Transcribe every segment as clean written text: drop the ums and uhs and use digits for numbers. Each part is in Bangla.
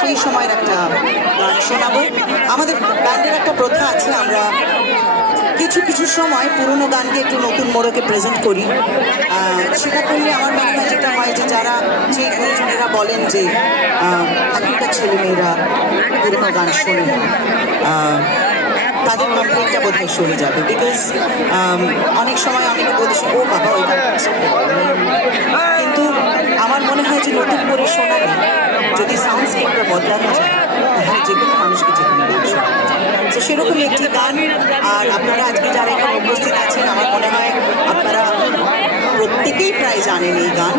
সেই সময়ের একটা গান শোনাবো। আমাদের ব্যান্ডের একটা প্রথা আছে, আমরা কিছু কিছু সময় পুরনো গানকে একটু নতুন মোড়কে প্রেজেন্ট করি। সেটা করলে আমার মনে হয় যেটা হয় যে যারা যে গুরুজনেরা বলেন যে এখনকার ছেলেমেয়েরা পুরনো গান শোনে, তাদের কমপ্লেনটা বোধহয় সরে যাবে। বিকজ অনেক সময় অনেকে বলেছে ও বাবা ওই গান, কিন্তু আমার মনে হয় যে নতুন করে শোনালে যদি সাউন্ড স্কেপটা বদলানো যায় তাহলে যে কোনো মানুষকে যে কোনো গান শোনানো যায়। তো সেরকমই একটি গান। আর আপনারা আজকে যারা এখানে উপস্থিত আছেন আমার মনে হয় আপনারা প্রত্যেকেই প্রায় জানেন এই গান।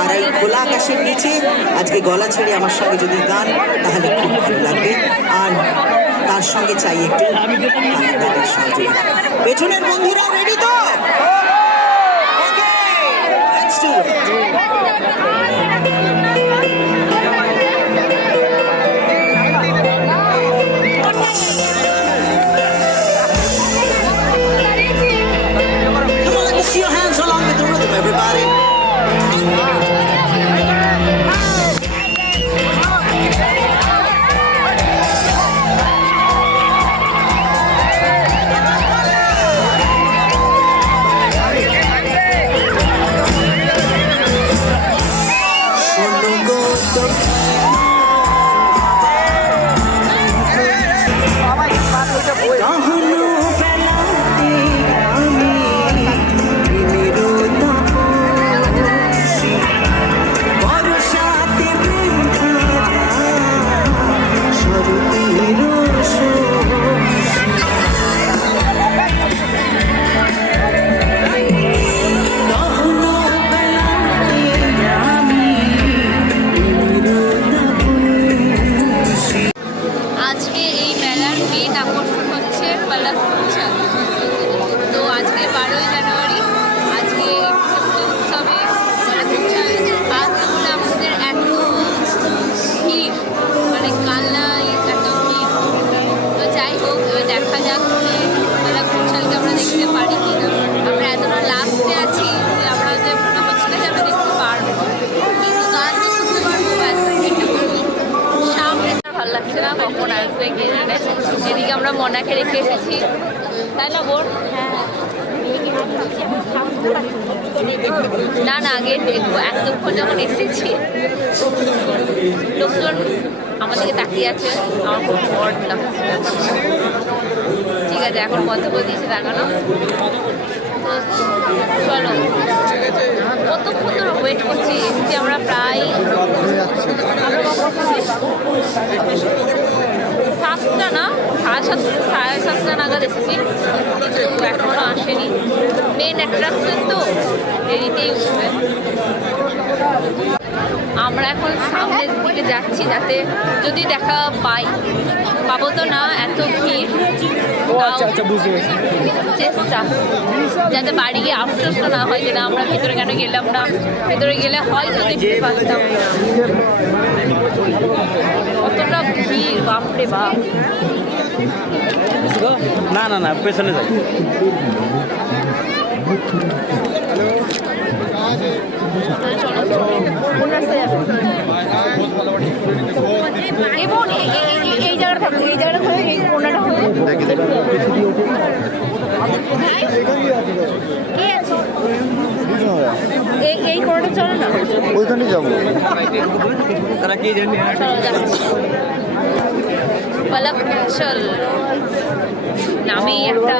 আর এই খোলা আকাশের নিচে আজকে গলা ছেড়ে আমার সঙ্গে যদি গান তাহলে খুব ভালো লাগবে। আর তার সঙ্গে চাই একটু তাদের সহযোগিতা। পেছনের বন্ধুরা রেডি তো? কখন আসবে কে জানে। এদিকে আমরা মনাকে রেখে এসেছি, তাই না বোন? না না আগে দেখবো, এতক্ষণ যখন এসেছি লোকজন আমাদেরকে তাকিয়ে আছে, আমার খুব বড় লাগছে। ঠিক আছে, এখন বন্ধ করে দিয়েছে তাকানো। চলো, কতক্ষণ ধরে ওয়েট করছি। এসেছি আমরা প্রায় 7টা না, 7:30 নাগাদ এসেছি, এখনো আসেনি। মেন অ্যাট্রাকশন তো দেরিতেই উঠবে। আমরা এখন সামনের দিকে যাচ্ছি যাতে যদি দেখা পাবো তো না, এত ভিড়। চেষ্টা যাতে বাড়ি গিয়ে আফসোস না হয় যে না আমরা ভেতরে কেন গেলাম না, ভেতরে গেলে হয়তো দেখতে পারতাম। কতটা ভিড়, বাপরে বাপ। না না না পেছনে যাই। এই জায়গাটা থাকবে, এই জায়গাটা হয়ে এই কোনাটা হয়ে এই কোনাটা চলো না, ওইখানে যাবো। পালক চল নামেই একটা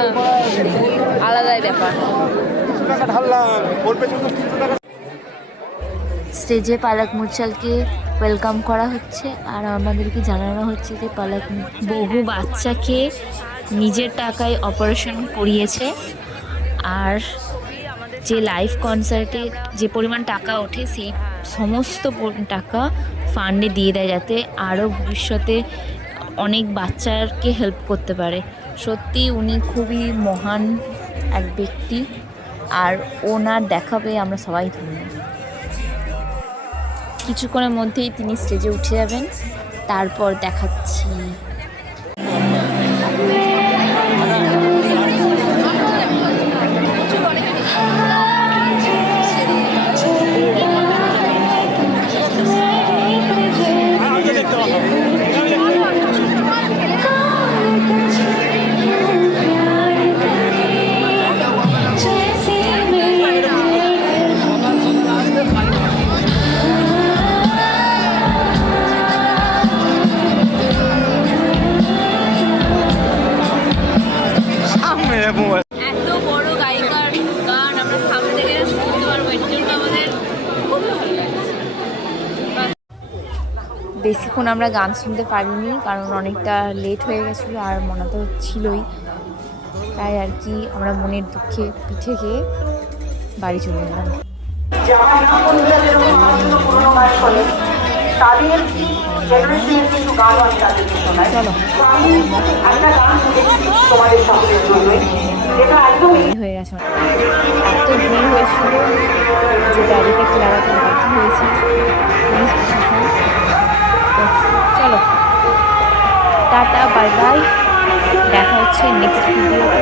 আলাদাই ব্যাপার। স্টেজে পালক মুচ্ছালকে ওয়েলকাম করা হচ্ছে আর আমাদেরকে জানানো হচ্ছে যে পালক বহু বাচ্চাকে নিজের টাকায় অপারেশন করিয়েছে। আর যে লাইভ কনসার্টে যে পরিমাণ টাকা ওঠে সেই সমস্ত টাকা ফান্ডে দিয়ে দেয় যাতে আরও ভবিষ্যতে অনেক বাচ্চাকে হেল্প করতে পারে। সত্যি উনি খুবই মহান এক ব্যক্তি আর ওনার দেখা পেয়ে আমরা সবাই ধন্য। কিছুক্ষণের মধ্যেই তিনি স্টেজে উঠে যাবেন, তারপর দেখাচ্ছি। বেশিক্ষণ আমরা গান শুনতে পারিনি, কারণ অনেকটা লেট হয়ে গেছিলো আর মনে তো ছিলই। তাই আর কি আমরা মনের দুঃখে পিঠে খেয়ে বাড়ি চলে এলাম। চলো হয়ে গেছে, এত ভিড় হয়েছিল যে ব্যারিকেড লাগাতে বাধ্য হয়েছে পুলিশ প্রশাসন। তো চলো টাটা বাই বাই, দেখা হচ্ছে নেক্সট ভিডিওতে।